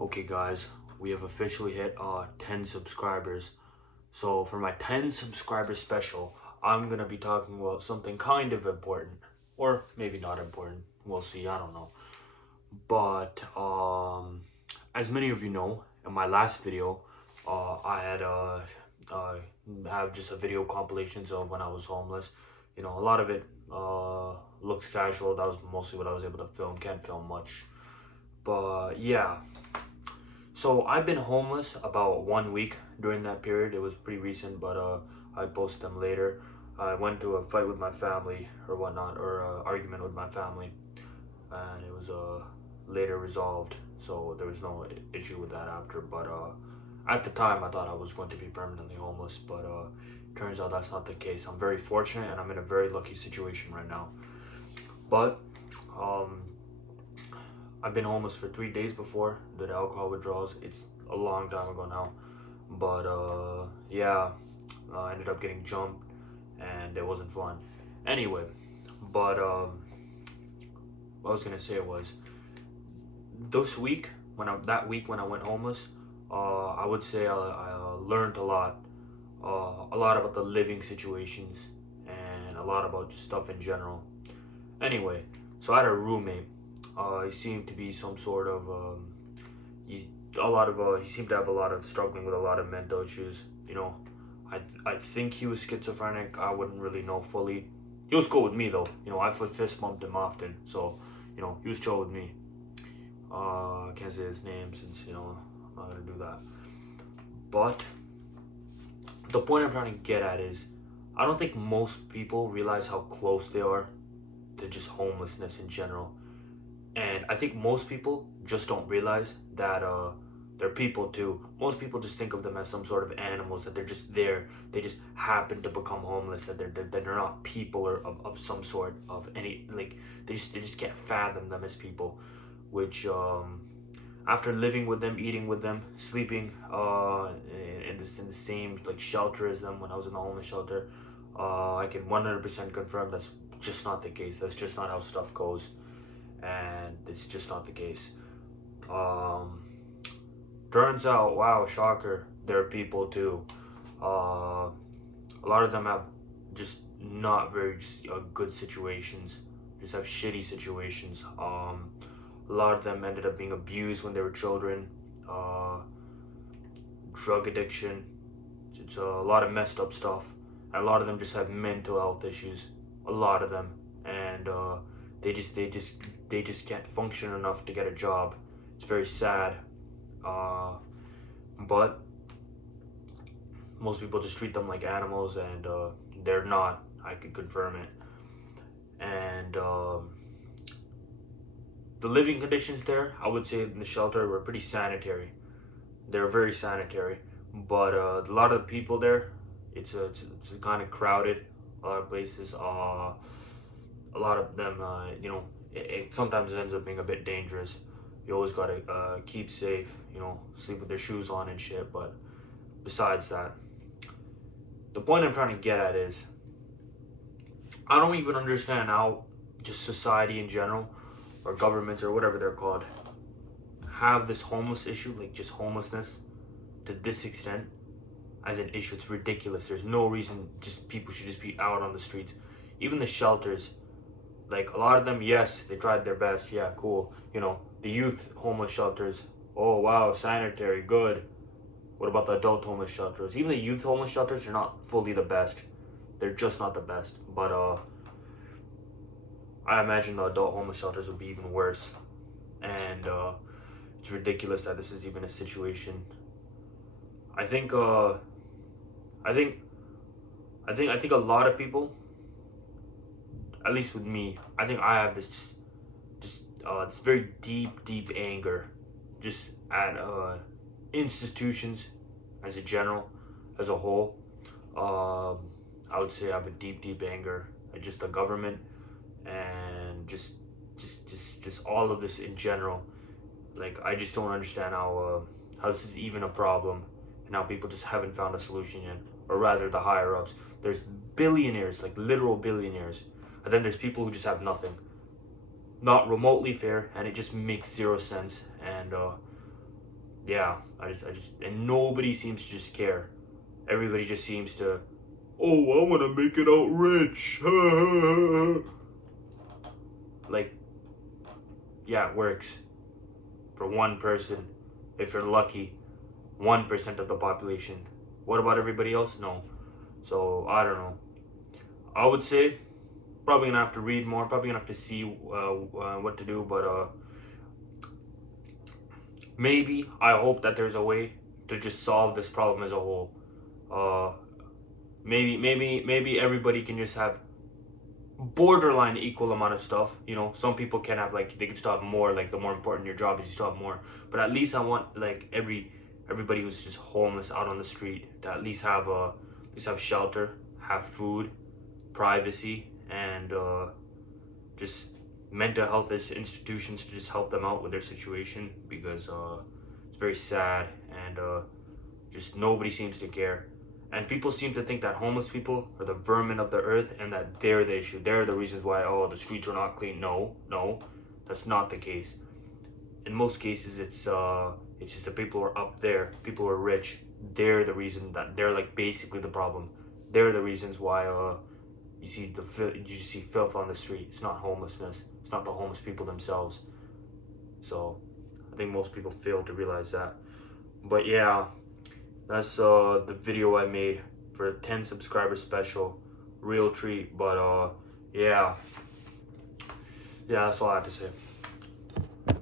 Okay guys, we have officially hit 10 subscribers. So for my 10 subscriber special, I'm gonna be talking about something kind of important. Or maybe not important. We'll see, I don't know. But as many of you know, in my last video, I had uh, have just a video compilations of when I was homeless. You know, a lot of it looks casual. That was mostly what I was able to film. Can't film much. But yeah, so I've been homeless about 1 week during that period. It was pretty recent, but I posted them later. I went to a fight with my family or whatnot, or argument with my family, and it was later resolved. So there was no issue with that after. But at the time, I thought I was going to be permanently homeless, but turns out that's not the case. I'm very fortunate, and I'm in a very lucky situation right now. But um, I've been homeless for 3 days before did alcohol withdrawals. It's a long time ago now, but yeah, I ended up getting jumped, and it wasn't fun. Anyway, but what I was gonna say was this week that week when I went homeless, I would say I learned a lot about the living situations and a lot about just stuff in general. Anyway, so I had a roommate. He seemed to be some sort of he seemed to have a lot of struggling with a lot of mental issues. You know, I think he was schizophrenic. I wouldn't really know fully. He was cool with me though. You know, I fist bumped him often, so you know he was chill with me. I can't say his name since you know I'm not gonna do that. But the point I'm trying to get at is, I don't think most people realize how close they are to just homelessness in general. And I think most people just don't realize that they're people too. Most people just think of them as some sort of animals, that they're just there. They just happen to become homeless. That they're not people or of some sort of any, like they just can't fathom them as people. Which after living with them, eating with them, sleeping in the same like shelter as them when I was in the homeless shelter, I can 100% confirm that's just not the case. That's just not how stuff goes, and it's just not the case. Um, Turns out, wow, shocker, there are people too. A lot of them have just not very good situations, just have shitty situations. A lot of them ended up being abused when they were children. Uh, Drug addiction. It's a lot of messed up stuff. A lot of them just have mental health issues. A lot of them, and they just they just they just can't function enough to get a job. It's very sad. Uh, but most people just treat them like animals, and they're not. I could confirm it. And the living conditions there, I would say in the shelter, were pretty sanitary. They're very sanitary, but a lot of the people there, it's kind of crowded. A lot of places, a lot of them, you know, it sometimes ends up being a bit dangerous. You always gotta keep safe, you know, sleep with their shoes on and shit. But besides that, the point I'm trying to get at is, I don't even understand how just society in general, or governments or whatever they're called, have this homeless issue, like just homelessness to this extent as an issue. It's ridiculous. There's no reason just people should just be out on the streets. Even the shelters, like a lot of them, yes, they tried their best. Yeah, cool. You know, the youth homeless shelters. Oh wow, sanitary, good. What about the adult homeless shelters? Even the youth homeless shelters are not fully the best. They're just not the best. But I imagine the adult homeless shelters would be even worse. And it's ridiculous that this is even a situation. I think I think I think a lot of people, at least with me, I think I have this very deep anger just at institutions as a general, as a whole. I would say I have a deep anger at just the government, and just all of this in general. Like, I just don't understand how this is even a problem, and how people just haven't found a solution yet, or rather the higher ups. There's billionaires, like literal billionaires, and then there's people who just have nothing, not remotely fair, and it just makes zero sense. And yeah, and nobody seems to just care. Everybody just seems to, oh, I want to make it out rich. Like, yeah, it works for one person, if you're lucky, 1% of the population. What about everybody else? No. So I don't know. I would say probably gonna have to read more. Probably gonna have to see what to do. But maybe I hope that there's a way to just solve this problem as a whole. Uh, maybe everybody can just have borderline equal amount of stuff. You know, some people can have like they can still have more. Like the more important your job is, you still have more. But at least I want like everybody who's just homeless out on the street to at least have shelter, have food, privacy, and just mental health institutions to just help them out with their situation because it's very sad and just nobody seems to care. And people seem to think that homeless people are the vermin of the earth and that they're the issue. They're the reasons why, oh, the streets are not clean. No, that's not the case. In most cases, it's just the people who are up there, people who are rich. They're the reason that they're like basically the problem. They're the reasons why you see filth on the street. It's not homelessness. It's not the homeless people themselves. So I think most people fail to realize that. But yeah, that's the video I made for a 10 subscriber special. Real treat. But yeah, that's all I have to say.